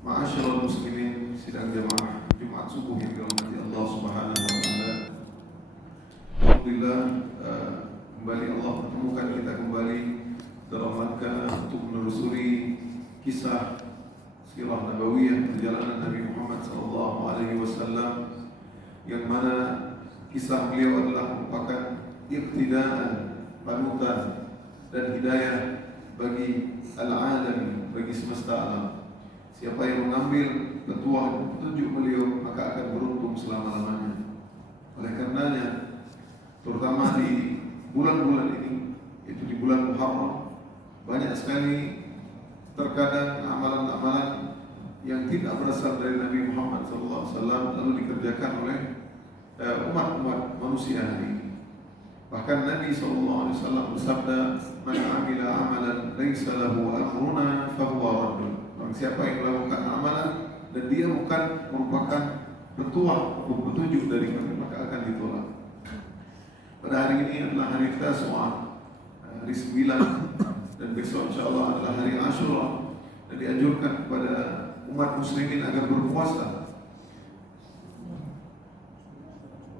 Ma'asyiral muslimin, sidang jamaah Jumat subuh yang dirahmati Allah Subhanahu wa taala. Alhamdulillah, kembali Allah pertemukan kita kembali dalam rangka untuk menelusuri kisah sirah nabawiyah perjalanan Nabi Muhammad sallallahu alaihi wasallam, yang mana kisah beliau adalah merupakan iqtidaan, panutan dan hidayah bagi al-alam, bagi semesta alam. Siapa yang mengambil petuah dan petunjuk beliau maka akan beruntung selama-lamanya. Oleh karenanya, terutama di bulan-bulan ini, yaitu di bulan Muharram, banyak sekali terkadang amalan-amalan yang tidak berasal dari Nabi Muhammad SAW lalu dikerjakan oleh umat-umat manusia hari ini. Bahkan Nabi SAW bersabda, "Man amila amalan laisa lahu amruna fahuwa raddun." Barang siapa yang melakukan amalan dan dia bukan merupakan petuah atau petunjuk dari kami, maka akan ditolak. Pada hari ini adalah hari Tasu'a, hari 9, dan besok insyaAllah adalah hari Ashura, dan dianjurkan kepada umat muslimin agar berpuasa.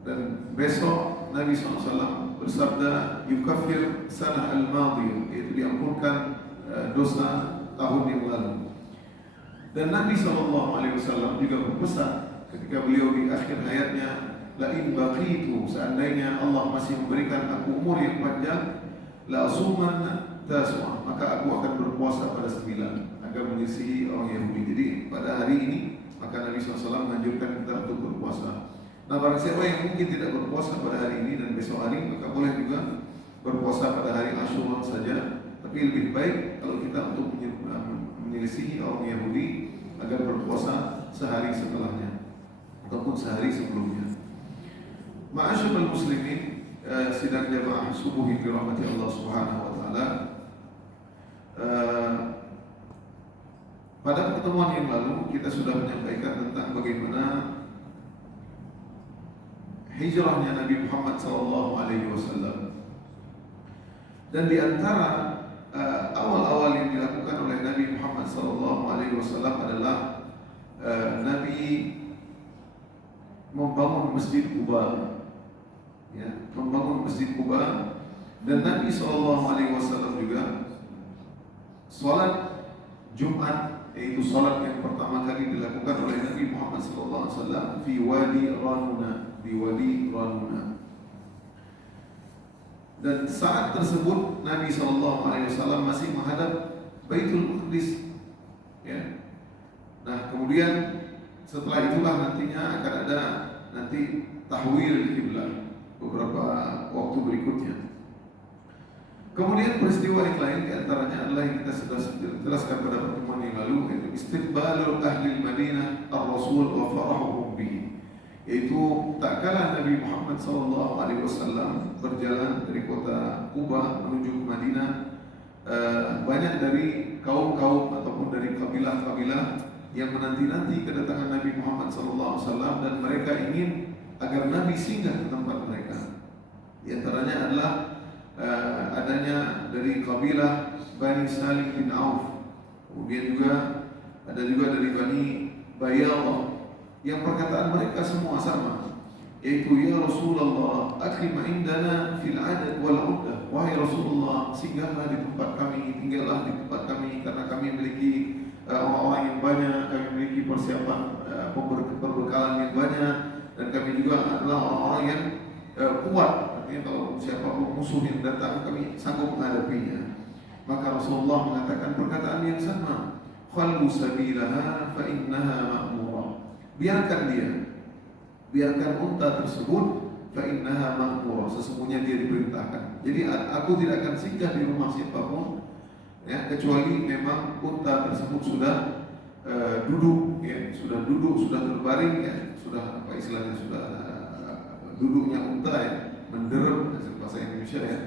Dan besok Nabi SAW bersabda, "Yukaffir sanah al-madiyah", yaitu diampunkan dosa tahun yang lalu. Dan Nabi SAW juga berpesan ketika beliau di akhir hayatnya, "La in baqitu", seandainya Allah masih memberikan aku umur yang panjang, "la asuman Tasu'a", maka aku akan berpuasa pada 9 agar menyisihi orang Yahudi. Jadi pada hari ini maka Nabi SAW menganjurkan kita untuk berpuasa. Nah, barang siapa yang mungkin tidak berpuasa pada hari ini dan besok hari, maka boleh juga berpuasa pada hari Ashura saja. Tapi lebih baik kalau kita untuk menyelisihi orang Yahudi agar berpuasa sehari setelahnya ataupun sehari sebelumnya. Ma'asyiral muslimin, sidang jamaah subuh yang dirahmati Allah Subhanahu wa taala. Pada pertemuan yang lalu kita sudah menyampaikan tentang bagaimana hijrahnya Nabi Muhammad SAW. Dan di antara awal-awal yang dilakukan oleh Nabi Muhammad SAW adalah Nabi membangun Masjid Quba, ya, membangun Masjid Quba. Dan Nabi SAW juga sholat Jumat, yaitu sholat yang pertama kali dilakukan oleh Nabi Muhammad SAW di Wadi Ranuna, di Wadi Ranuna. Dan saat tersebut Nabi SAW masih menghadap Baitul Maqdis, ya. Nah, kemudian setelah itulah nantinya akan ada nanti tahwil kiblat beberapa waktu berikutnya. Kemudian peristiwa yang lain diantaranya adalah yang kita sudah jelaskan pada pertemuan yang lalu, yaitu istiqbalul ahli Madinah ar-Rasul wa farahuhum bihi. Yaitu tak kala Nabi Muhammad SAW berjalan dari kota Kuba menuju ke Madinah, banyak dari kaum-kaum ataupun dari kabilah-kabilah yang menanti-nanti kedatangan Nabi Muhammad SAW, dan mereka ingin agar Nabi singgah ke tempat mereka. Di antaranya adalah adanya dari kabilah Bani Salim bin Auf, kemudian juga ada juga dari Bani Bayadah, yang perkataan mereka semua sama, yaitu, "Ya Rasulullah, akrim indana fil adad wal uddah." Wahai Rasulullah, singgahlah di tempat kami, tinggallah di tempat kami, karena kami memiliki orang-orang yang banyak, kami memiliki persiapan perbekalan yang banyak, dan kami juga adalah orang-orang yang kuat. Artinya kalau siapapun musuh yang datang, kami sanggup menghadapinya. Maka Rasulullah mengatakan perkataan yang sama, "Khallu sabilaha fa innaha ma'murah." Biarkan unta tersebut, fa innaha ma'murah, sesungguhnya dia diperintahkan. Jadi aku tidak akan singgah di rumah siapapun, ya, kecuali memang unta tersebut sudah duduk, ya, sudah terbaring, ya, sudah apa istilahnya, sudah duduknya unta, ya, menderem bahasa Indonesia, ya.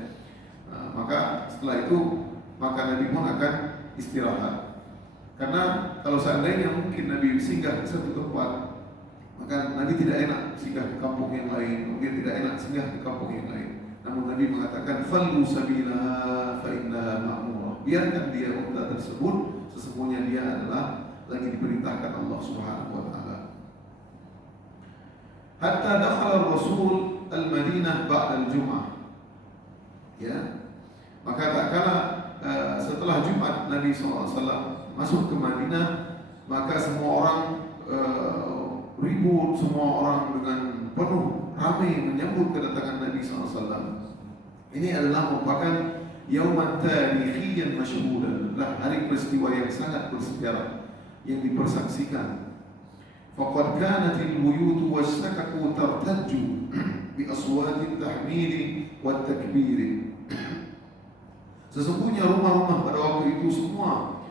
Maka setelah itu maka Nabi pun akan istirahat. Karena kalau seandainya mungkin Nabi singgah ke satu tempat, maka Nabi tidak enak singgah ke kampung yang lain, mungkin tidak enak singgah ke kampung yang lain. Namun Nabi mengatakan, "Fallu sabilaha fa innaha ma'murah." Biarkan dia unta tersebut, sesungguhnya dia adalah lagi diperintahkan Allah Subhanahu wa taala. Hatta dakhala Rasul al-Madinah ba'da al-Jum'ah. Ya. Maka tak kala setelah Jumat Nabi SAW masuk ke Madinah, maka semua orang ribut, semua orang dengan penuh ramai menyambut kedatangan Nabi SAW. Ini adalah merupakan yauman tarikhiyan masyhudan, hari peristiwa yang sangat bersejarah yang dipersaksikan. Faqad kanat al-buyut was-sakaku tartajju bi aswati at-tahmid wat takbir. Sesungguhnya rumah-rumah pada waktu itu semua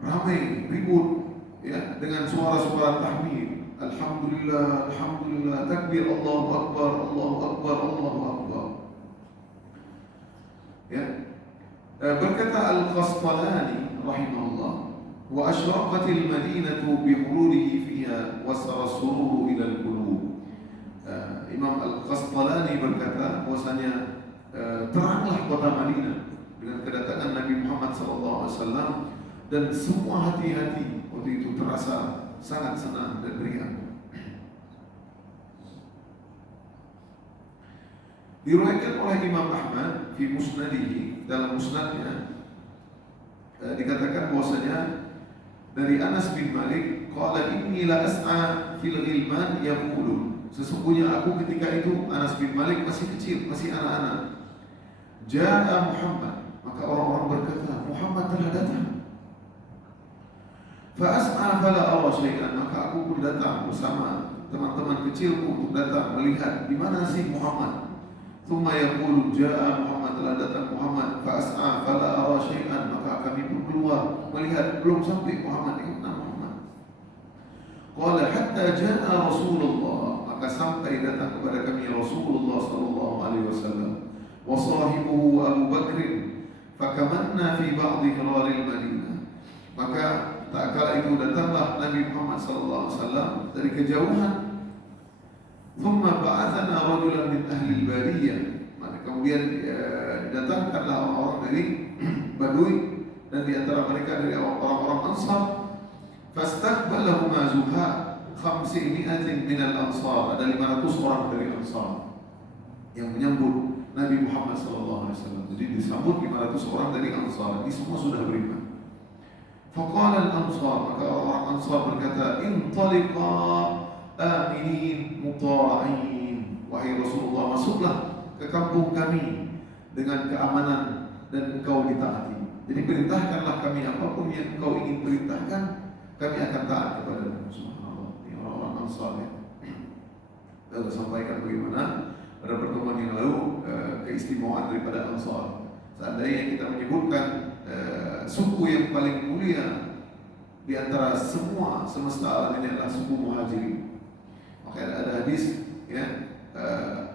ramai ribut ya dengan suara-suara tahmid, alhamdulillah, alhamdulillah, takbir, Allahu akbar, Allahu akbar, Allahu akbar. Ya. Berkata Al-Qastalani rahimahullah, wa ashraqatil madinatu bi hurulihi fiha wa sara sururu ila al-qulub. Imam Al-Qastalani berkata bahwasanya teranglah kota Madinah dengan kedatangan Nabi Muhammad SAW, dan semua hati-hati waktu itu terasa sangat senang dan riang. Diriwayatkan oleh Imam Ahmad fi musnadihi, dalam musnadnya dikatakan bahwasanya dari Anas bin Malik, qala inni la as'a fil ghilman yaqulu, sesungguhnya aku ketika itu, Anas bin Malik masih kecil, masih anak-anak, ja'a Muhammad, maka orang-orang berkata Muhammad telah datang. Fa as'a fala ara syai'an, maka aku pun datang bersama teman-teman kecilku untuk datang melihat di mana sih Muhammad. Tsumma yaqulu ja'a Muhammad, telah datang Muhammad. Fa as'a fala ara syai'an, maka kami pun keluar melihat, belum sampai Muhammad, di mana Muhammad. Qala hatta ja'a Rasulullah, maka sampai datang kepada kami Rasulullah sallallahu alaihi wasallam, wa sahibuhu Abu Bakr, fakamanna fi ba'dhi hilalil Madinah. Maka tak kala itu datanglah Nabi Muhammad sallallahu alaihi wasallam dari kejauhan. Thumma ba'athana rajulan min ahli al-badiyah, maka kemudian didatangkanlah orang-orang dari Badui, dan di antara mereka dari orang-orang Ansar. Fastaqbalahu Zuha 500 min al-Ansar, ada 500 orang dari Ansar yang menyambut Nabi Muhammad sallallahu alaihi wasallam. Jadi disambut 500 orang dari Ansar, ini semua sudah beriman. Faqala al-Ansar, maka orang Ansar berkata, intaliqa aminin muta'in, wahai Rasulullah, masuklah ke kampung kami dengan keamanan dan engkau ditaati. Jadi perintahkanlah kami apapun yang engkau ingin perintahkan, kami akan taat kepada-Mu. Subhanallah, ini orang-orang Ansar ya. Lalu sampaikan bagaimana pada pertemuan yang lalu keistimewaan daripada Ansar. Seandainya kita menyebutkan suku yang paling mulia di antara semua semesta alam ini adalah suku Muhajirin, maka ada hadis ya,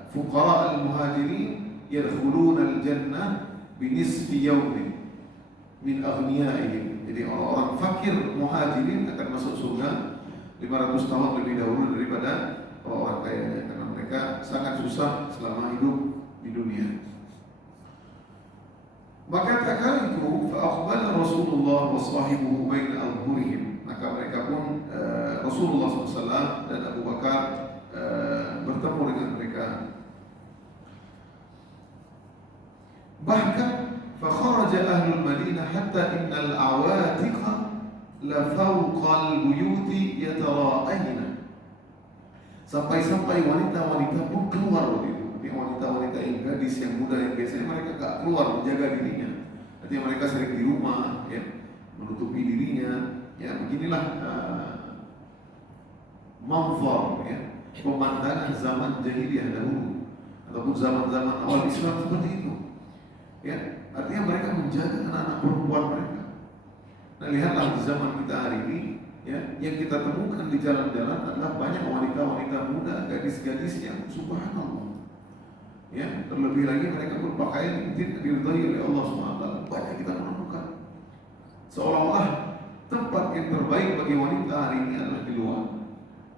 fuqara al-muhajirin yadkhuluna al-jannah binisfi yawmin min aghniyaihim. Jadi orang-orang fakir Muhajirin akan masuk surga 500 tahun lebih dahulu daripada orang kayanya, karena mereka sangat susah selama hidup di dunia. Maka tak kala itu, fa'aqbala Rasulullah wa sahibuhu baina adhurihim, maka mereka pun Rasulullah SAW dan Abu Bakar bertemu dengan mereka. Bahkan fakharaja ahlul Madinah hatta innal awatiqa la fawqal buyuti yatara'ayna, sampai-sampai wanita-wanita pun keluar waktu itu. Ini wanita-wanita yang gadis, yang muda, yang biasanya mereka gak keluar menjaga dirinya. Artinya mereka sering di rumah, ya, menutupi dirinya. Ya, beginilah manzar, ya, pemandangan zaman jahiliyah dahulu ataupun zaman-zaman awal Islam seperti itu. Ya, artinya mereka menjaga anak-anak perempuan mereka. Nah, lihatlah di zaman kita hari ini, ya, yang kita temukan di jalan-jalan adalah banyak wanita-wanita muda, gadis-gadis yang subhanallah, ya, terlebih lagi mereka berpakaian yang tidak diridhai oleh Allah SWT. Banyak kita menemukan seolah-olah tempat yang terbaik bagi wanita hari ini adalah di luar.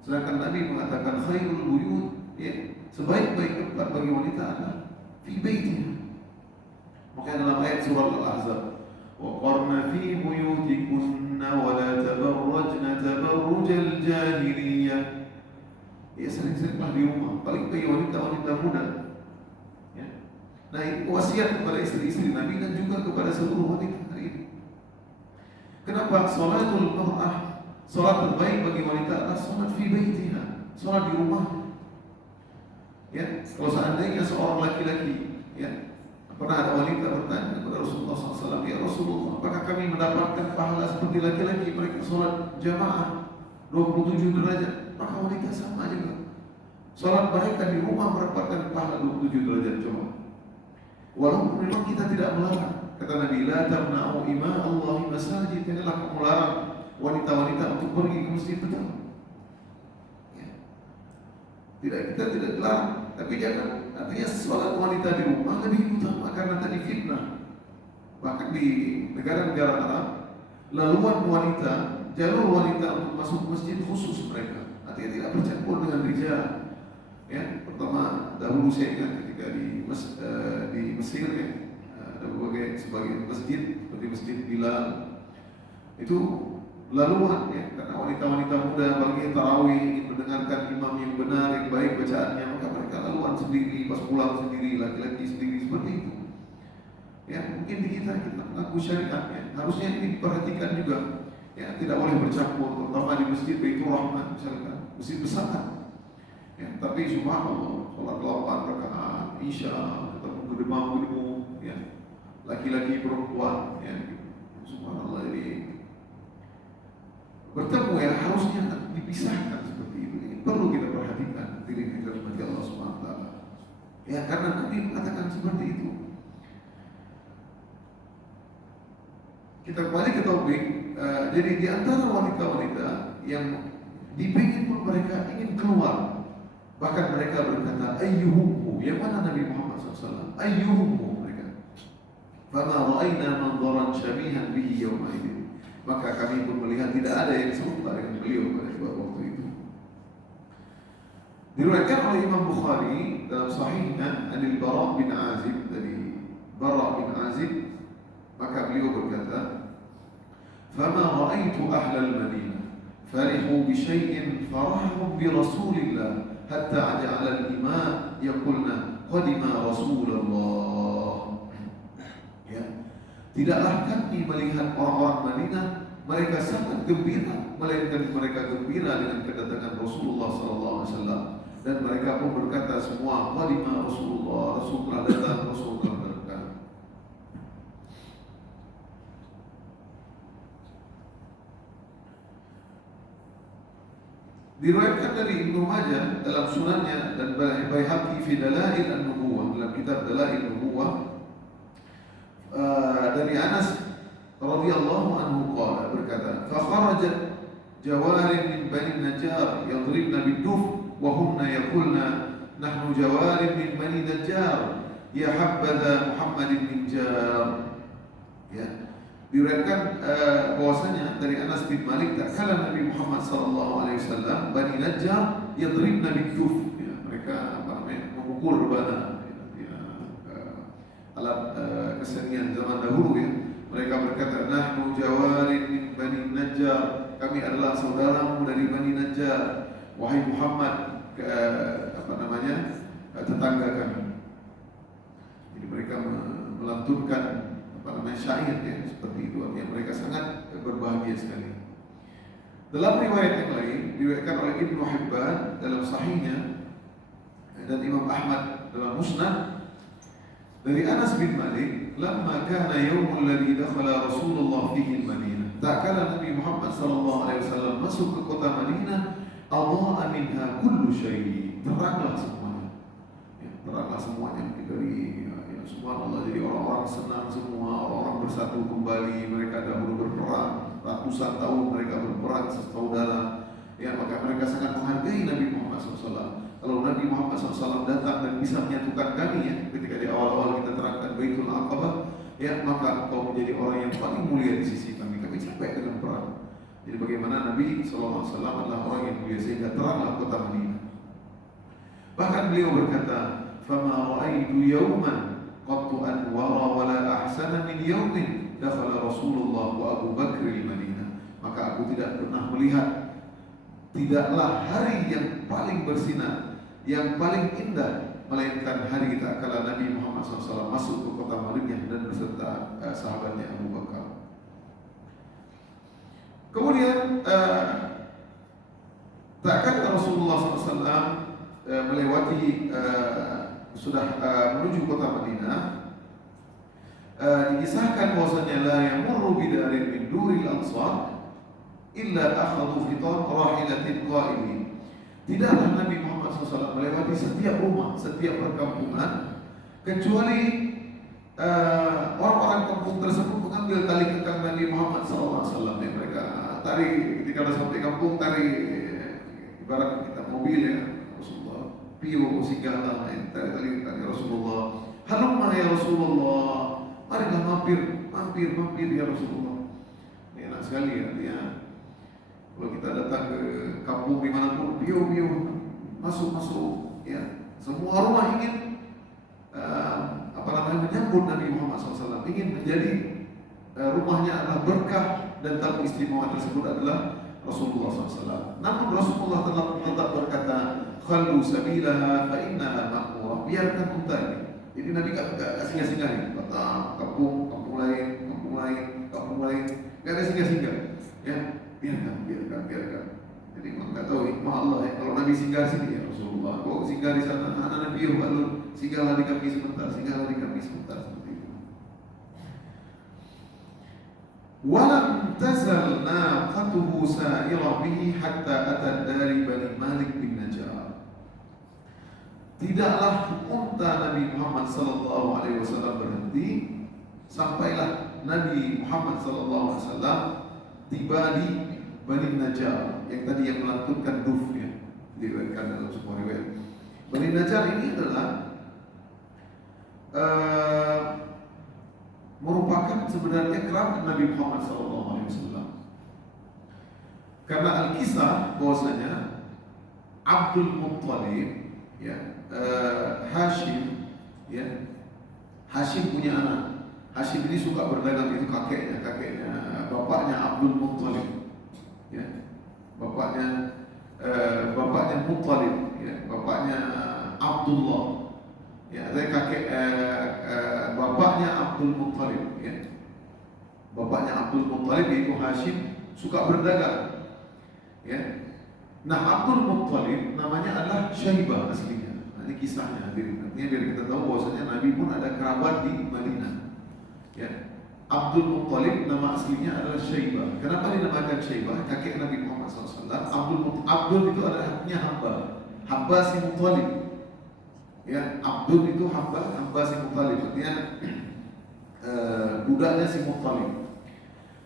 Sedangkan Nabi mengatakan khairul buyut, ya, sebaik-baik tempat bagi wanita adalah fi baitiha. Maka dalam ayat surah Al-Ahzab, wa qarna fi buyutikunna wa la tabarrajna jahiliyah. Ya sering-seringlah di rumah, paling bagi wanita-wanita muda. Ya. Nah ini wasiat kepada istri-istri Nabi dan juga kepada seluruh wanita hari ini. Kenapa? Sholatul mar'ah, sholat terbaik bagi wanita adalah sholat fi baitiha, sholat di rumah. Ya, kalau seandainya seorang laki-laki, ya, pernah ada wanita bertanya kepada Rasulullah SAW, ya Rasulullah, apakah kami mendapatkan pahala seperti laki-laki mereka sholat jamaah 27 derajat? Maka wanita sama juga. Sholat mereka di rumah mendapatkan pahala 27 derajat coba. Walaupun memang kita tidak melarang. Kata Nabi, la tamna'u ima Allahi masajid. Tidaklah kamu larang wanita-wanita untuk pergi ke masjid, betul. Ya. Kita tidak larang. Tapi jangan, artinya sholat wanita di rumah lebih utama karena tadi fitnah. Bahkan di negara-negara Arab, laluan wanita, jalur wanita untuk masuk masjid khusus mereka. Artinya tidak bercampur dengan rijal. Ya, pertama dahulu saya ingat ketika di Mesir ya, ada sebagian masjid seperti Masjid Bilal itu laluan ya, karena wanita-wanita muda bagi tarawih ingin mendengarkan imam yang benar yang baik bacaannya, maka mereka laluan sendiri, pas pulang sendiri, laki-laki sendiri seperti itu. Ya, mungkin di kita mengaku syariat ya, harusnya ini diperhatikan juga. Ya, tidak boleh bercampur, terutama di masjid Baitur Rahman misalkan, masjid besar. Ya, tapi subhanallah, sholat 8 rakaat, isya, ketemu gedemang-gedemung, ya, laki-laki perempuan, ya, subhanallah, jadi bertemu ya harusnya dipisahkan seperti itu. Ini perlu kita perhatikan diri kita sebagai Allah Subhanahu Wa Taala. Ya, karena Nabi mengatakan seperti itu. Kita kembali ke topik. Jadi di antara wanita-wanita yang dipingin pun mereka ingin keluar. Bahkan mereka berkata, ayyuhummu, yang mana Nabi Muhammad SAW? Ayyuhummu mereka. Fama ra'ayna manzaran syamihan bihi yawma idin. Maka kami pun melihat tidak ada yang serupa dengan beliau pada waktu itu. Diriwayatkan oleh Imam Bukhari dalam sahihnya Anil Bara' bin Azib, dari Bara' bin Azib, maka beliau berkata, fama ra'aytu ahlal Madinah farihu bi syai'in farahum bi Rasulillah hatta aja'ala al-imam yaqulna qadima Rasulullah. Ya. Tidaklah kami melihat orang-orang Madinah mereka sangat gembira, melainkan mereka gembira dengan kedatangan Rasulullah SAW, dan mereka pun berkata semua qadima Rasulullah, Rasulullah datang, Rasulullah datang. Diriwayatkan dari Ibnu Majah dalam sunannya dan Baihaqi fi Dalail an-Nubuwah, dalam kitab Dalail an-Nubuwah, dari Anas radhiyallahu anhu qala, berkata, fa kharajat jawarin min Bani Najjar yadribna bid-duf wa hunna yaqulna nahnu jawarin min Bani Najjar ya habadha Muhammadin min jar. Ya. Diriwayatkan bahwasanya dari Anas bin Malik, tak kala Nabi Muhammad SAW Bani Najjar yadribna bid-duf, ya, mereka memukul rebana, ya, alat kesenian zaman dahulu ya. Mereka berkata, nahnu jawarin min Bani Najjar, kami adalah saudaramu dari Bani Najjar, wahai Muhammad, tetangga kami. Jadi mereka melantunkan syair ya, seperti itu, artinya mereka sangat berbahagia sekali. Dalam riwayat yang lain diriwayatkan oleh Ibnu Hibban dalam sahihnya dan Imam Ahmad dalam Musnad dari Anas bin Malik, lamma kana yaumul ladzi dakhala Rasulullah fihi al-Madinah, tak kala Nabi Muhammad SAW masuk ke kota Madinah, adha'a minha kullu syai', teranglah semuanya. Ya, teranglah semuanya dari subhanallah, jadi orang-orang senang semua, orang-orang bersatu kembali. Mereka dahulu berperang, ratusan tahun mereka berperang saudara. Ya, maka mereka sangat menghargai Nabi Muhammad SAW. Kalau Nabi Muhammad SAW datang dan bisa menyatukan kami ya, ketika di awal-awal kita terangkan Baitul Aqabah, ya, maka engkau menjadi orang yang paling mulia di sisi kami. Kami capek dengan perang. Jadi bagaimana Nabi SAW adalah orang yang mulia sehingga teranglah kota Madinah. Bahkan beliau berkata, fama ra'aitu yawman qattu anwara wa la ahsana min yawmin dakhala Rasulullah wa Abu Bakr al-Madinah. Maka aku tidak pernah melihat tidaklah hari yang paling bersinar, yang paling indah, melainkan hari tatkala Nabi Muhammad SAW masuk ke kota Madinah dan beserta sahabatnya Abu Bakar. Kemudian tatkala Rasulullah SAW melewati sudah menuju kota Madinah, dikisahkan bahwasanya la yamurru bidarin min duril ansar illa akhadhu fitan rahilatin qa'imin. Tidaklah Nabi Muhammad SAW melewati setiap rumah, setiap perkampungan, kecuali orang-orang kampung tersebut mengambil tali kekang Nabi Muhammad SAW. Ya, mereka tarik ketika sudah sampai kampung, tarik ibarat kita mobil ya Rasulullah, piu singgahlah tarik tali kekang Rasulullah. Halumma ya Rasulullah, marilah mampir ya Rasulullah. Ini enak sekali ya. Kalau kita datang ke kampung dimanapun, biu masuk ya. Semua rumah ingin menyambut Nabi Muhammad SAW, ingin menjadi rumahnya adalah berkah dan tamu istimewa tersebut adalah Rasulullah SAW. Namun Rasulullah tetap berkata, khallu sabilaha fa innaha ma'murah. Biarkan unta ini. Jadi Nabi gak singgah-singgah, datang kampung lain, gak ada singgah-singgah. Ya, biarkan. Jadi nggak tahu hikmah Allah ya. Kalau Nabi singgah sini ya Rasulullah, kok singgah di sana? Anak Nabi lalu singgahlah di kami sebentar seperti itu. Walam tazal naqatuhu sa'irah bihi hatta ata dari Bani Malik bin Najjar. Tidaklah unta Nabi Muhammad sallallahu alaihi wasallam berhenti sampailah Nabi Muhammad sallallahu alaihi wasallam tiba di Bani Najjar yang tadi yang melantunkan duf ya, diriwayatkan dalam sebuah riwayat. Bani Najjar ini adalah merupakan sebenarnya kerabat Nabi Muhammad SAW. Karena Al-Kisah bahwasanya Abdul Muttalib ya, Hashim ya, Hashim punya anak. Hashim ini suka berdagang, itu kakeknya, bapaknya Abdul Muttalib ya, bapaknya Muttalib ya, bapaknya Abdullah ya, kakek bapaknya Abdul Muttalib ya, bapaknya Abdul Muttalib yaitu Hashim suka berdagang ya. Nah, Abdul Muttalib namanya adalah Syaibah aslinya. Nah, ini kisahnya, artinya biar kita tahu bahwasanya Nabi pun ada kerabat di Madinah ya. Abdul Muttalib nama aslinya adalah Syaibah. Kenapa dinamakan Syaibah? Kakek Nabi Muhammad SAW. Abdul itu adalah artinya hamba si Muttalib. Ya, Abdul itu hamba si Muttalib. Artinya budaknya si Muttalib.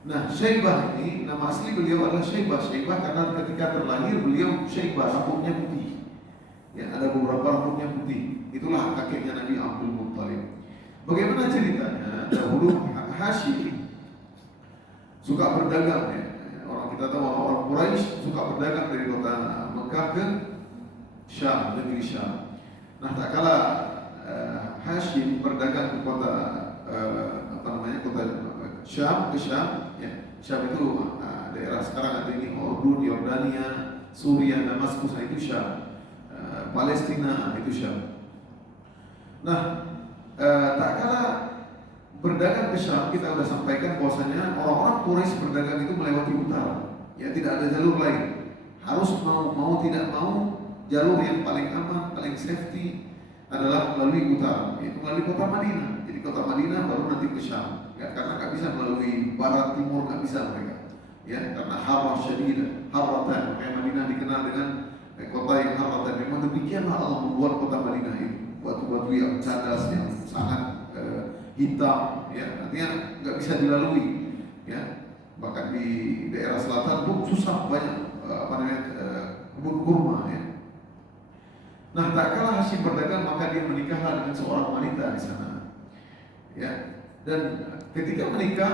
Nah, Syaibah ini nama asli beliau adalah Syaibah karena ketika terlahir beliau Syaibah, rambutnya putih. Ya, ada beberapa rambutnya putih. Itulah kakeknya Nabi Abdul Muttalib. Bagaimana ceritanya? Dahulu Hashim suka berdagang ya. Orang kita tahu orang Quraisy suka berdagang dari kota Mekah ke Syam, negeri Syam. Nah, tak kala Hashim berdagang ke kota kota Syam ke Syam ya. Syam itu daerah sekarang ada ini Urdun, Yordania, Suriah, Damaskus, itu Syam. Palestina itu Syam. Nah, tak kala berdagang ke Syam, kita sudah sampaikan bahwasanya orang-orang Quraisy berdagang itu melewati utara. Ya, tidak ada jalur lain. Harus mau tidak mau, jalur yang paling aman, paling safety adalah melalui utara, yaitu melalui kota Madinah. Jadi kota Madinah baru nanti ke Syam. Ya, karena nggak bisa melalui barat timur, nggak bisa mereka. Ya, karena harrah syadidah, harratan. Makanya Madinah dikenal dengan kota yang harratan. Memang demikianlah Allah membuat kota Madinah ini. Batu-batu yang cadas, yang sangat hitam, ya, artinya nggak bisa dilalui, ya. Bahkan di daerah selatan pun susah, banyak kebun kurma, ya. Nah, tak kalah Hashim berdagang, maka dia menikahlah dengan seorang wanita di sana, ya. Dan ketika menikah,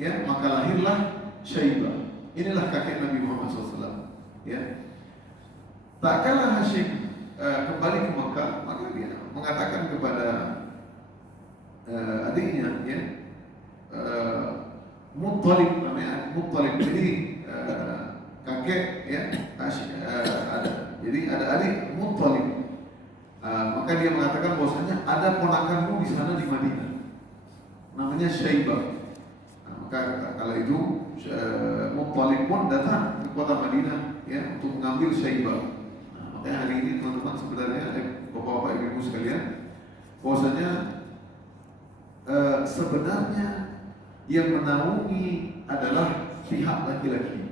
ya, maka lahirlah Syaibah. Inilah kakek Nabi Muhammad SAW, ya. Tak kalah Hashim kembali ke Mekah, maka dia mengatakan kepada adiknya ya, Muttalib namanya Muttalib. Jadi kakek ya ada. Jadi ada adik Muttalib. Maka dia mengatakan bahwasanya ada ponakanmu di sana di Madinah, namanya Syaibah. Maka kala itu Muttalib pun datang ke kota Madinah ya untuk mengambil Syaibah. Makanya hari ini teman-teman sebenarnya bapak-bapak ibu sekalian, bahwasanya sebenarnya yang menaungi adalah pihak laki-laki.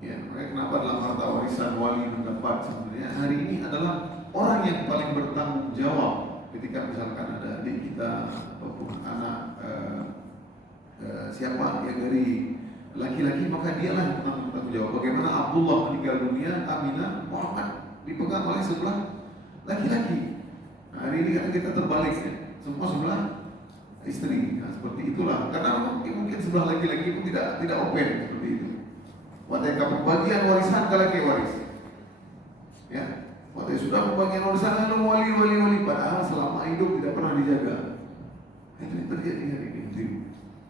Ya, makanya kenapa dalam harta warisan wali mendapat sebenarnya hari ini adalah orang yang paling bertanggung jawab ketika misalkan ada adik kita ataupun anak siapa yang dari laki-laki, maka dialah yang bertanggung jawab. Bagaimana Abdullah meninggal dunia, Aminah, Muhammad dipegang oleh sebelah laki-laki. Nah, hari ini kan kita terbalik ya, semua sebelah istri. Nah, seperti itulah. Karena mungkin sebelah laki-laki pun tidak open seperti itu. Waktu pembagian warisan ke laki waris, ya. Waktu sudah pembagian warisan lalu wali, padahal selama hidup tidak pernah dijaga. Itu yang terjadi hari ini.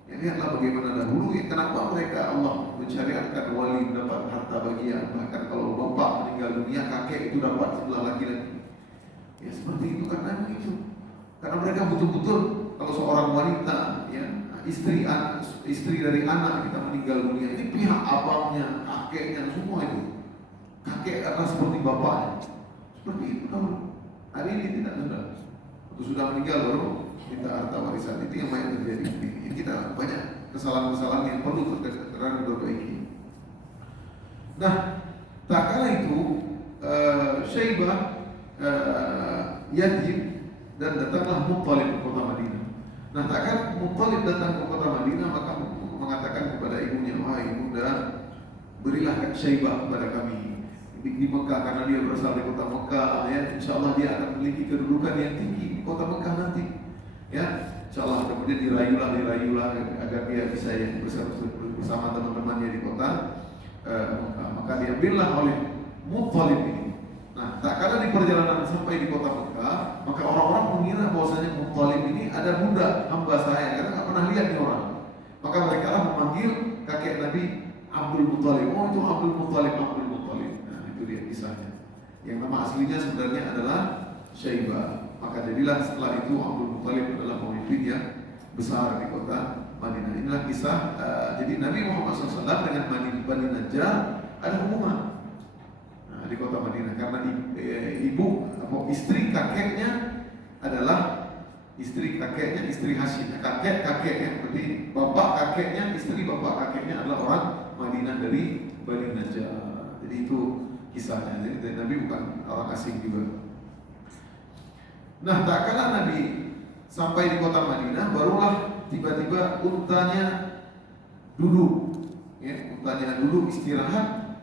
Ya, lihatlah bagaimana dahulu. Kenapa mereka Allah mensyariatkan wali mendapat harta bagian. Bahkan kalau bapak meninggal dunia, kakek itu dapat sebelah laki-laki. Ya seperti itu karena itu. Karena mereka betul-betul kalau seorang wanita, ya istri dari anak kita meninggal dunia, ini pihak abangnya, kakeknya, semua itu. Kakek adalah seperti bapaknya. Seperti itu dahulu. Hari ini tidak sudah. Waktu sudah meninggal baru minta harta warisan. Itu yang banyak terjadi. Ini kita banyak kesalahan-kesalahan yang perlu diperbaiki. Nah, tak kala itu Syaibah yatim dan datanglah Muttalib ke kota Madinah. Nah, tak kala Muttalib datang ke kota Madinah, maka mengatakan kepada ibunya, wahai ibunda, berilah Syaibah kepada kami di Mekah, karena dia berasal dari kota Mekah. Ya, insyaallah dia akan memiliki kedudukan yang tinggi di kota Mekah nanti. Ya, insyaallah. Kemudian dirayulah agar dia bisa bersama teman-temannya di kota Mekah. Maka diambillah oleh Muttalib ini. Nah, tak kala di perjalanan sampai di kota Mekah, maka orang-orang mengira bahwasanya Muttalib ini ada budak hamba saya, karena nggak pernah lihat nih orang. Maka mereka lah memanggil kakek Nabi Abdul Muttalib. Oh, itu Abdul Muttalib. Nah, itu dia kisahnya. Yang nama aslinya sebenarnya adalah Syaibah. Maka jadilah setelah itu Abdul Muttalib adalah pemimpin yang besar di kota Madinah. Inilah kisah. Jadi Nabi Muhammad SAW dengan Bani Najjar ada hubungan di kota Madinah karena ibu atau istri kakeknya adalah istri Hashim. Kakeknya berarti bapak kakeknya, istri bapak kakeknya adalah orang Madinah dari Bani Najjar. Jadi itu kisahnya. Jadi Nabi bukan orang asing juga. Nah, tak kala Nabi sampai di kota Madinah, barulah tiba-tiba untanya duduk, ya, untanya duduk istirahat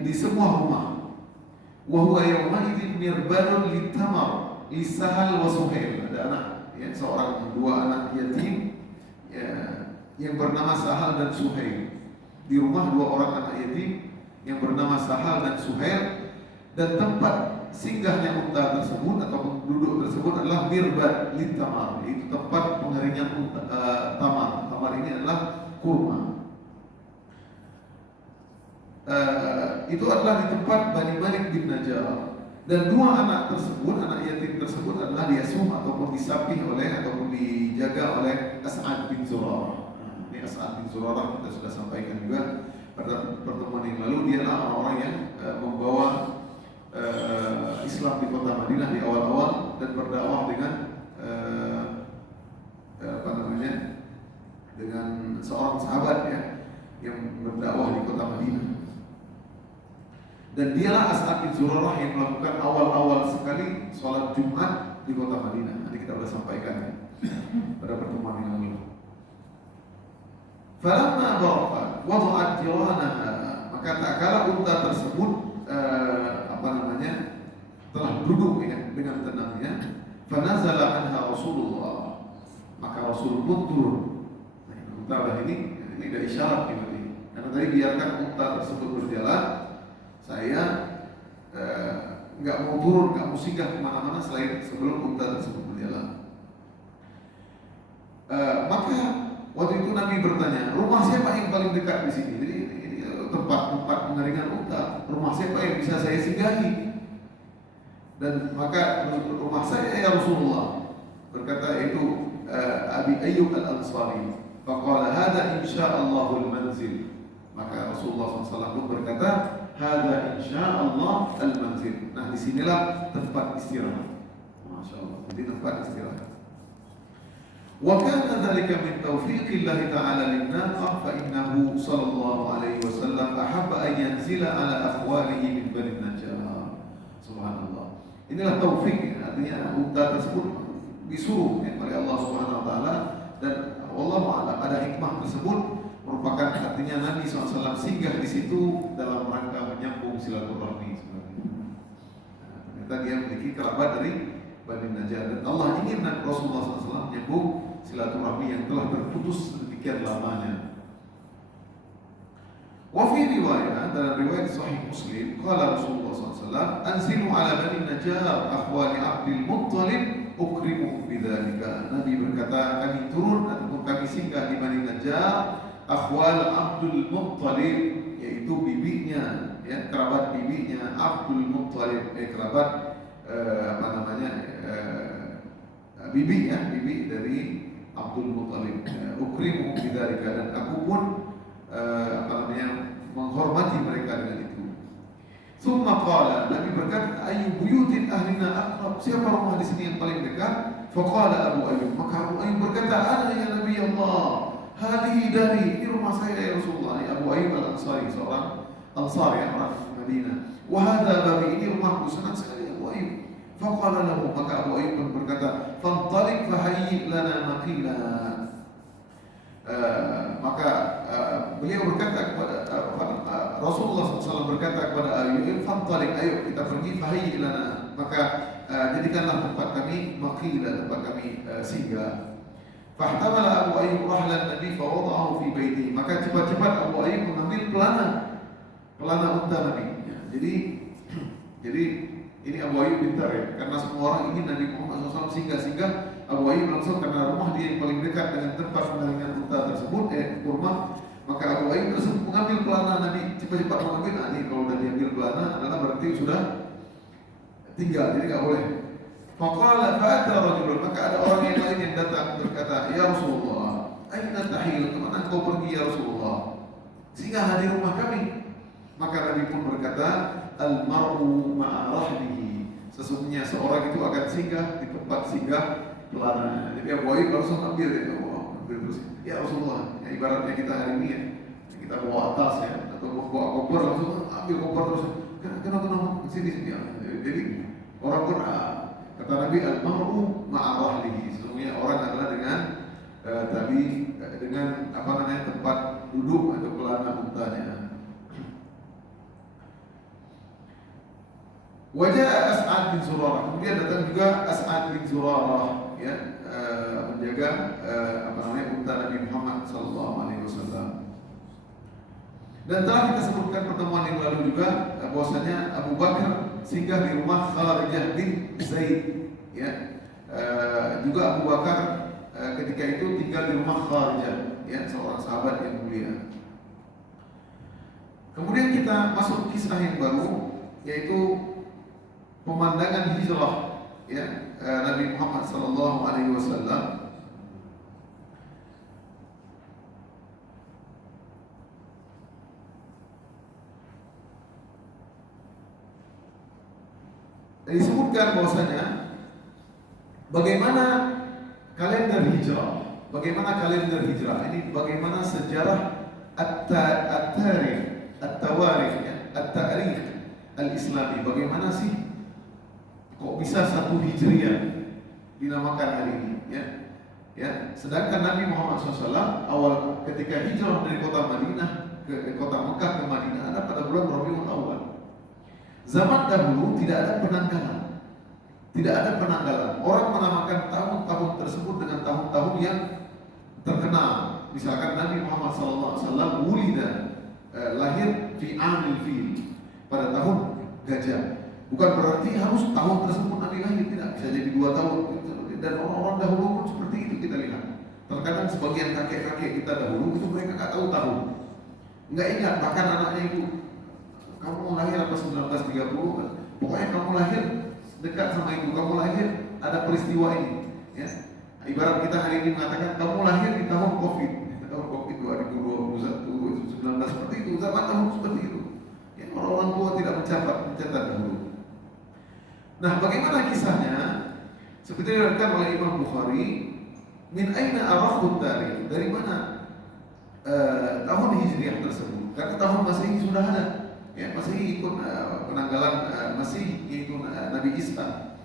di semua rumah. Wa huwa yawma idzin mirbanun litamar lisahal wa suhail. Ada anak, ya, dua anak yatim, ya, yang bernama Sahal dan Suhail. Di rumah dua orang anak yatim yang bernama Sahal dan Suhail, dan tempat singgahnya unta tersebut atau penduduk tersebut adalah mirban litamar, yaitu tempat pengeringan tamar. Tamar ini adalah kurma. Itu adalah di tempat Bani Malik bin Najjar, dan dua anak tersebut, anak yatim tersebut adalah diasuh ataupun disapih ataupun dijaga oleh As'ad bin Zurarah. Ini As'ad bin Zurarah kita sudah sampaikan juga pada pertemuan yang lalu. Dia adalah orang yang membawa Islam di kota Madinah di awal-awal dan berdakwah dengan dengan seorang sahabat, ya, yang berdakwah di kota Madinah. Dan dialah As'ad bin Zurarah yang melakukan awal-awal sekali sholat Jumat di kota Madinah. Nanti kita sudah sampaikan, ya, pada pertemuan yang lalu. Falamma baraqat wada'at jiranaha, maka tak kala unta tersebut telah duduk, ya, dengan tenangnya, fanazala anha Rasulullah, maka Rasul pun turun. Nah, unta ini ada isyarat ini. Karena tadi biarkan unta tersebut berjalan, saya nggak mau turun, nggak mau singgah kemana-mana selain sebelum unta tersebut berjalan. Maka waktu itu Nabi bertanya, rumah siapa yang paling dekat di sini? Jadi ini tempat pengeringan unta, rumah siapa yang bisa saya singgahi? Dan maka rumah saya ya Rasulullah. Berkata itu Abi Ayyub Al-Ansari, faqala hadza insya'allahul manzil. Maka Rasulullah SAW pun berkata, hadza insya'allah al-manzil. Nah, disinilah tempat istirahat. Masya Allah, jadi tempat istirahat. Wa kana dzalika min taufiqillah ta'ala lin-naqah fa innahu sallallahu alaihi wasallam ahabba an yanzila ala akhwalihi min Bani Najjar. Subhanallah. Inilah taufik, artinya unta tersebut disuruh oleh Allah Subhanahu wa taala, dan Allah a'lam ada hikmah tersebut merupakan artinya Nabi SAW singgah di situ dalam rangka menyambung silaturahmi sebenarnya. Ternyata dia memiliki kerabat dari Bani Najjar, dan Allah ingin Rasulullah SAW menyambung silaturahmi yang telah terputus sedemikian lamanya. Wa fi riwayat, dalam riwayat Sahih Muslim, qala Rasulullah SAW, anzilu ala Bani Najjar akhwali Abdul Muttalib ukrimu bidzalika. Nabi berkata, kami turun ataupun kami singgah di Bani Najjar akhwal Abdul Muttalib, yaitu bibinya, ya, kerabat bibinya Abdul Muttalib, kerabat bibi, ya, bibi dari Abdul Muttalib. Ukrimu bidzalika, dan aku pun menghormati mereka dengan itu. Summa qala, Nabi berkata, ayu buyutin ahlina aqrab, siapa rumah di sini yang paling dekat? Faqala Abu Ayyub, maka Abu Ayyub berkata, ana ya Nabi Allah, hadhihi dari, ini rumah saya ya Rasulullah. Ini Abu Ayyub Al-Ansari, seorang Ansar, ya, orang Madinah. Wa hadha babi, ini rumahku, senang sekali Abu Ayyub. Faqala lahu, maka Abu Ayyub pun berkata, fantaliq fahayyi lana maqila. Maka beliau berkata kepada Rasulullah SAW berkata kepada Ayyub, fantaliq, ayo kita pergi, fahayyi lana, maka jadikanlah tempat kami maqila, tempat kami singgah. Fahtamala Abu Ayyub rahlan Nabi fawada'ahu fi baiti, maka cepat-cepat Abu Ayyub mengambil pelana unta Nabi. Ya, jadi ini Abu Ayyub pintar, ya, karena semua orang ingin Nabi Muhammad SAW singgah. Abu Ayyub langsung, karena rumah dia yang paling dekat dengan tempat pengeringan unta tersebut, kurma, maka Abu Ayyub tersebut mengambil pelana Nabi, cepat-cepat mengambil. Nah, ini kalau sudah diambil pelana adalah berarti sudah tinggal, jadi nggak boleh. Faqala fa'ata rajulun, maka ada orang yang lain yang datang berkata, ya Rasulullah, aina tahil, kemana kau pergi ya Rasulullah? Singgahlah di rumah kami. Maka Nabi pun berkata, al-mar'u ma'a rahlihi, sesungguhnya seorang itu akan singgah di tempat singgah pelana. Jadi Abu Ayyub langsung ambil itu, ambil terus. Ya Rasulullah, ya, ibaratnya kita hari ini, ya, kita bawa tas, ya, atau bawa koper, langsung ambil koper terus. Kenapa sini. Jadi orang pun kata Nabi, al-mar'u ma'a rahlihi, sesungguhnya orang adalah dengan dengan tempat duduk atau pelana untanya. Wajah As'ad bin Zurarah, kemudian datang juga As'ad bin Zurarah, ya, menjaga unta Nabi Muhammad SAW. Dan telah kita sebutkan pertemuan yang lalu juga bahwasanya Abu Bakar singgah di rumah Kharijah bin Zaid, ya. Juga Abu Bakar ketika itu tinggal di rumah Kharijah, ya, seorang sahabat yang mulia. Kemudian kita masuk kisah yang baru, yaitu pemandangan hijrah, ya, Nabi Muhammad SAW. Disebutkan bahwasanya bagaimana kalender hijrah, ini bagaimana sejarah at-tarikh, at-tarikh al-Islami, bagaimana sih kok bisa 1 Hijriah dinamakan hari ini, ya? Ya, sedangkan Nabi Muhammad SAW awal ketika hijrah dari kota Madinah ke kota Mekah ke Madinah ada pada bulan Rabiul Awal. Zaman dahulu tidak ada penanggalan. Orang menamakan tahun-tahun tersebut dengan tahun-tahun yang terkenal. Misalkan Nabi Muhammad SAW wulida, lahir fi amil fil, pada tahun gajah. Bukan berarti harus tahun tersebut Nabi lahir, tidak, bisa jadi 2 tahun. Dan orang-orang dahulu pun seperti itu kita lihat. Terkadang sebagian kakek-kakek kita dahulu itu mereka nggak tahu tahun. nggak ingat, bahkan anaknya itu, kamu lahir apa 1930, pokoknya kamu lahir dekat sama ibu, kamu lahir ada peristiwa ini, ya. Ibarat kita hari ini mengatakan kamu lahir di tahun COVID, tahun COVID 2021, 19 seperti itu, zaman tahun seperti itu. Ya, orang tua tidak mencatat dahulu. Nah, bagaimana kisahnya? Seperti dikatakan oleh Imam Bukhari, min aina arafut tarikh, dari mana tahun Hijriah tersebut? Karena tahun Masehi sudah ada. Ya, Masehi ikut penanggalan Masehi, yaitu Nabi Isa.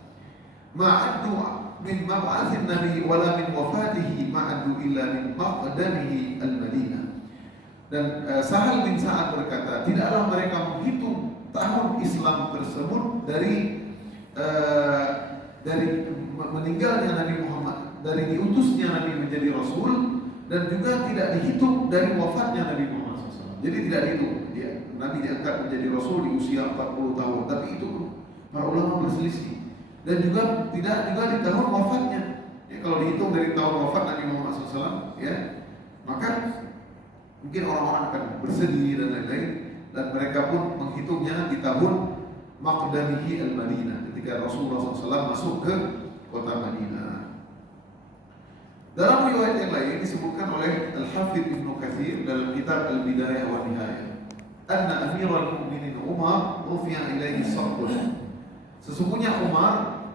Ma'addu min mab'atsin Nabi wala min wafatihi ma'addu illa min maqdamihi al-Madinah. Dan Sahal bin Sa'ad berkata, tidaklah mereka menghitung tahun Islam tersebut dari meninggalnya Nabi Muhammad, dari diutusnya Nabi menjadi Rasul, dan juga tidak dihitung dari wafatnya Nabi Muhammad SAW. Jadi tidak dihitung, ya, Nabi diangkat menjadi Rasul di usia 40 tahun, tapi itu para ulama berselisih. Dan juga tidak juga di tahun wafatnya. Ya, kalau dihitung dari tahun wafat Nabi Muhammad SAW, ya, maka mungkin orang-orang akan bersedih dan lain-lain, dan mereka pun menghitungnya di tahun Maqdamihi al-Madinah, ketika Rasulullah SAW masuk ke kota Madinah. Dalam riwayat yang lain disebutkan oleh Al-Hafidh Ibnu Katsir dalam kitab Al-Bidayah wa Nihayah, anna Amirul Mukminin Umar rufi'a ilaihi sabun. Sesungguhnya Umar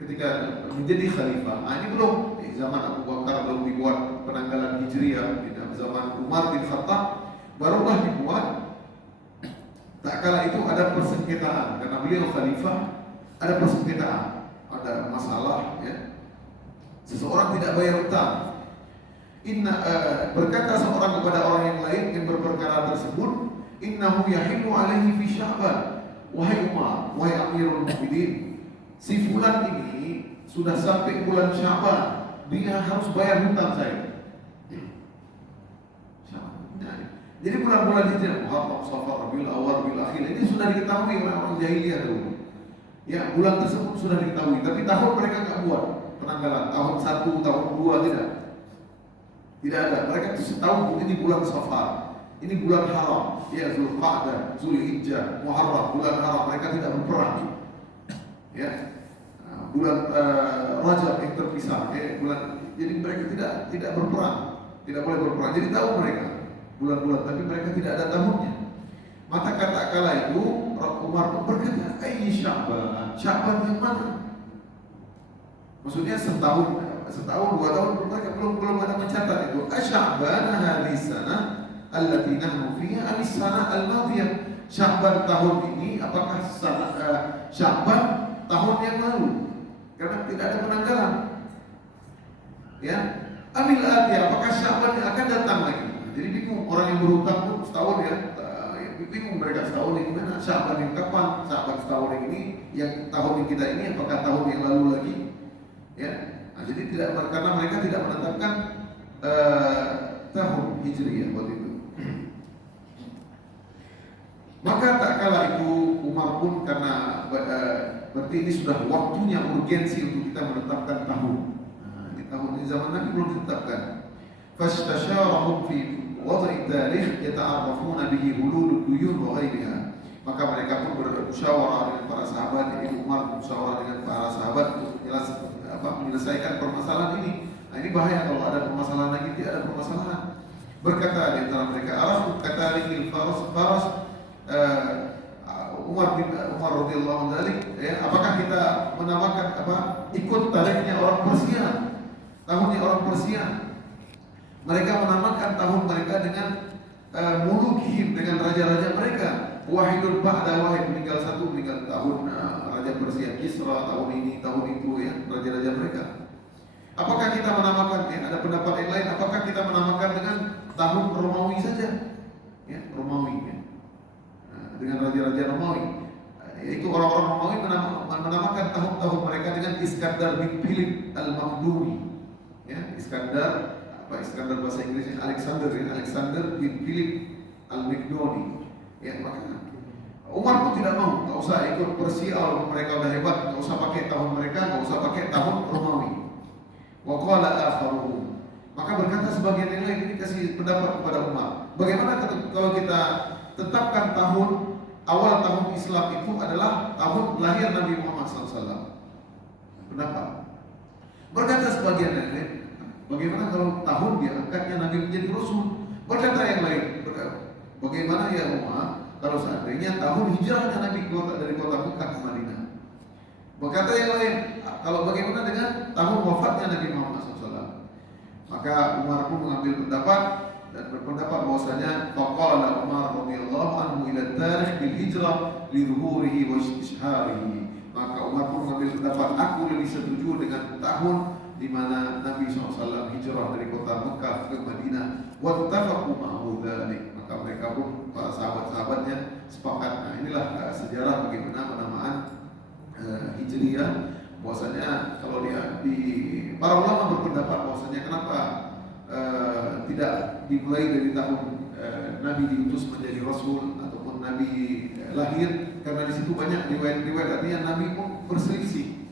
ketika menjadi khalifah, ini belum di zaman Abu Bakar, belum dibuat penanggalan Hijriah, di zaman Umar bin Khattab barulah dibuat. Tak kala itu ada persengketaan karena beliau khalifah, ada persengketaan, ada masalah, ya. Seseorang tidak bayar utang. Berkata seorang kepada orang yang lain yang berperkara tersebut, innahu yahillu alaihi fi Sya'ban. Wahai Umar, wahai Amirul Mukminin, si fulan ini sudah sampai bulan Sya'ban, dia harus bayar hutang saya. Jadi bulan-bulan Hijriah, Muharram, Safar, Rabiul Awwal, Rabiul Akhir, ini sudah diketahui oleh orang jahiliyah dahulu. Ya, bulan tersebut sudah diketahui, tapi tahun mereka nggak buat penanggalan. Tahun 1, tahun 2 tidak. Tidak ada. Mereka tahu ini bulan Safar, ini bulan haram. Ya, Zulqa'dah, Zulhijjah, Muharram, bulan haram. Mereka tidak berperang. Ya, bulan Rajab yang terpisah. Ya, bulan. Jadi mereka tidak berperang, tidak boleh berperang. Jadi tahu mereka bulan-bulan, tapi mereka tidak ada tahunnya. Maka kata kala itu Umar pun berkata, "Ai Sya'ban, Sya'ban yang mana?" Maksudnya setahun, 2 tahun mereka belum ada mencatat itu. Asy'ban hadhihi sanah allati nahnu fiha am sanah al-madiyah. Sya'ban tahun ini apakah Sya'ban tahun yang lalu? Karena tidak ada penanggalan. Ya. Amil atiyah, apakah Sya'ban yang akan datang lagi? Jadi bingung orang yang berhutang pun setahun, ya, bingung mereka setahun ini mana, Sya'ban yang kapan, Sya'ban setahun yang ini, yang tahun yang kita ini apakah tahun yang lalu lagi, ya. Nah, jadi tidak, karena mereka tidak menetapkan tahun Hijriah waktu itu. Maka tak kala itu Umar pun karena berarti ini sudah waktunya urgensi untuk kita menetapkan tahun. Nah, di tahun ini zaman Nabi belum ditetapkan. Fastasharahum fi wad'i tarikh yata'arrafuna bihi hulul duyun wa ghairiha. Maka mereka pun bermusyawarah dengan para sahabat. Jadi Umar bermusyawarah dengan para sahabat untuk menyelesaikan permasalahan ini. Nah, ini bahaya kalau ada permasalahan lagi, tidak ada permasalahan. Berkata di antara mereka, "Arafu katarikil faras Umar radhiyallahu anhu, ya, apakah kita menamakan ikut tariknya orang Persia, tahunnya orang Persia?" Mereka menamakan tahun mereka dengan mulukihim, dengan raja-raja mereka. Wahidun ba'da wahid, meninggal satu, meninggal tahun raja Persia, Kisra, tahun ini, tahun itu, ya, raja-raja mereka. Apakah kita menamakan, ya, ada pendapat yang lain, apakah kita menamakan dengan tahun Romawi saja? Ya, Romawi, ya. Dengan raja-raja Romawi. Yaitu orang-orang Romawi menamakan tahun-tahun mereka dengan Iskandar bin Philip al-Makhdumi. Ya, Iskandar bahasa Inggrisnya Alexander bin Philip al-Makhdumi. Ya, maka Umar pun tidak mau, nggak usah ikut Persia, mereka udah hebat, nggak usah pakai tahun mereka, nggak usah pakai tahun Romawi. Wa qala akharuhum, maka berkata sebagian yang lain, ini kasih pendapat kepada Umar, Bagaimana kalau kita tetapkan awal tahun Islam itu adalah tahun lahir Nabi Muhammad SAW? Kenapa? Berkata sebagian lain, bagaimana kalau tahun diangkatnya Nabi menjadi Rasul? Berkata yang lain, bagaimana ya Umar kalau seandainya tahun hijrahnya Nabi dari kota Mekah ke Madinah? Berkata yang lain, kalau bagaimana dengan tahun wafatnya Nabi Muhammad SAW? Maka Umar pun mengambil pendapat dan berpendapat bahwasanya faqala Umar radhiyallahu anhu ila tarikh bil hijrah li dhuhurihi wa istishharihi. Maka Umar pun mengambil pendapat, aku lebih setuju dengan tahun di mana Nabi SAW hijrah dari kota Mekah ke Madinah. Wa tafaqu ma'ahu dzalik. Maka mereka pun para sahabat-sahabatnya sepakat. Nah, inilah sejarah bagaimana penamaan Hijriyah. Bahwasanya kalau di para ulama berpendapat bahwasanya kenapa tidak dimulai dari tahun Nabi diutus menjadi Rasul ataupun Nabi lahir, karena di situ banyak riwayat-riwayat, artinya Nabi pun berselisih.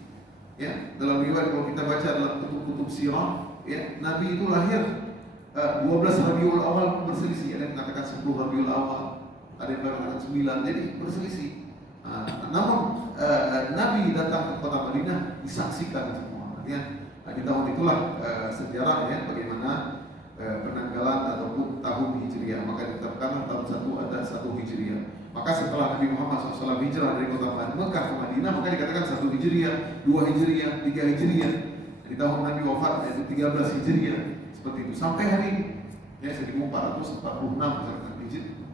Ya, dalam riwayat kalau kita baca dalam kutub-kutub sirah, ya, Nabi itu lahir 12 Rabiul Awal, berselisih. Ada yang mengatakan 10 Rabiul Awal, ada yang mengatakan 9, jadi berselisih. Namun Nabi datang ke kota Madinah disaksikan semua. Ya, di tahun itulah sejarah ya bagaimana penanggalan ataupun tahun Hijriah. Maka ditetapkan tahun 1 ada 1 Hijriah. Maka setelah Nabi Muhammad SAW hijrah dari kota Mekah ke Madinah, maka dikatakan 1 Hijriah, 2 Hijriah, 3 Hijriah. Di tahun Nabi wafat yaitu 13 Hijriah. Seperti itu sampai hari ini ya 1446 misalkan Hijriah.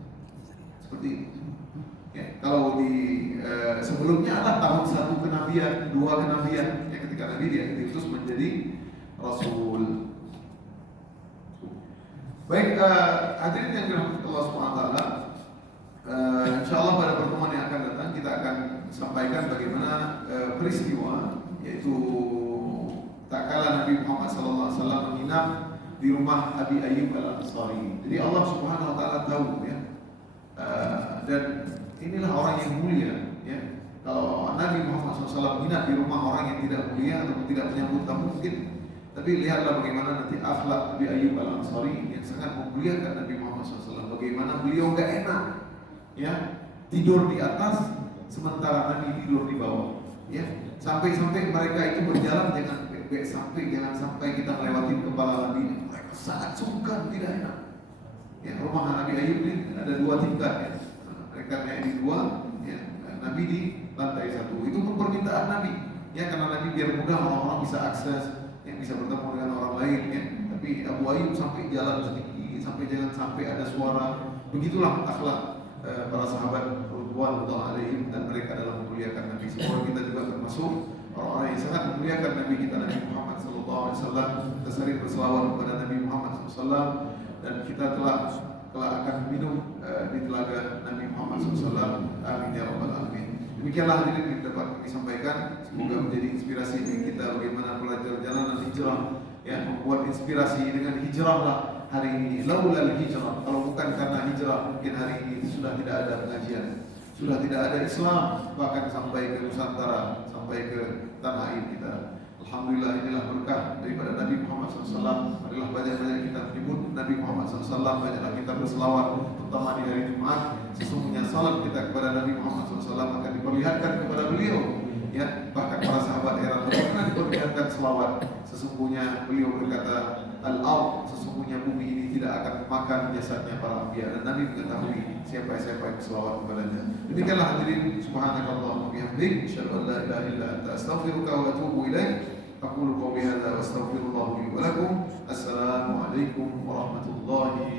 Seperti itu. Ya, kalau di sebelumnya adalah tahun 1 kenabian, 2 kenabian. Ya, ketika Nabi dia diutus menjadi Rasul. Baik, hadirin yang dirahmati Allah SWT, insyaallah pada pertemuan yang akan datang kita akan sampaikan bagaimana peristiwa, yaitu tak kala Nabi Muhammad SAW menginap di rumah Abi Ayyub Al-Ansari. Jadi Allah Subhanahu Wa Taala tahu ya, dan inilah orang yang mulia. Ya, kalau Nabi Muhammad SAW menginap di rumah orang yang tidak mulia atau tidak menyambut tamu mungkin. Tapi lihatlah bagaimana nanti akhlak Abi Ayyub Al-Ansari yang sangat memuliakan Nabi Muhammad SAW. Bagaimana beliau gak enak, ya, tidur di atas sementara Nabi tidur di bawah. Ya, sampai-sampai mereka itu berjalan jangan sampai kita melewati kepala Nabi. Mereka sangat sungkan, tidak enak. Ya, rumah Nabi Ayyub ini ada 2 tingkat. Ya. Mereka naik di 2, ya, Nabi di lantai 1. Itu pun permintaan Nabi. Ya, karena Nabi biar mudah orang-orang bisa akses, yang bisa bertemu dengan orang lain, ya. Tapi Abu Ayyub sampai jalan sedikit, jangan sampai ada suara. Begitulah akhlak para sahabat radhiyallahu alaihim, dan mereka dalam memuliakan Nabi. Semua kita juga termasuk orang-orang yang sangat memuliakan Nabi kita Nabi Muhammad sallallahu alaihi wasallam. Kita sering berselawat kepada Nabi Muhammad sallallahu alaihi wasallam, dan kita telah akan minum di telaga Nabi Muhammad SAW. Amin ya rabbal alamin. Demikianlah hadirin yang dapat kami sampaikan. Semoga menjadi inspirasi bagi kita bagaimana belajar jalanan hijrah. Ya, membuat inspirasi dengan hijrahlah hari ini. Laulal hijrah, kalau bukan karena hijrah mungkin hari ini sudah tidak ada pengajian, sudah tidak ada Islam, bahkan sampai ke Nusantara, sampai ke tanah air kita. Alhamdulillah, inilah berkah daripada Nabi Muhammad SAW. Adalah banyak-banyak kita menyebut Nabi Muhammad SAW, banyaklah kita berselawat, terutama di hari Jumat. Sesungguhnya salat kita kepada Nabi Muhammad SAW akan diperlihatkan kepada beliau. Ya, bahkan para sahabat era pernah diperlihatkan selawat. Sesungguhnya beliau berkata, al-ard, sesungguhnya bumi ini tidak akan makan jasadnya para anbiya, dan Nabi mengetahui siapa yang berselawat kepadanya. Demikianlah hadirin, subhanakallahumma bihamdik, asyhadu an la ilaha illa anta, astaghfiruka wa atubu ilaik. Aqulu qawli hadza wa astaghfirullah li wa lakum. Assalamualaikum warahmatullahi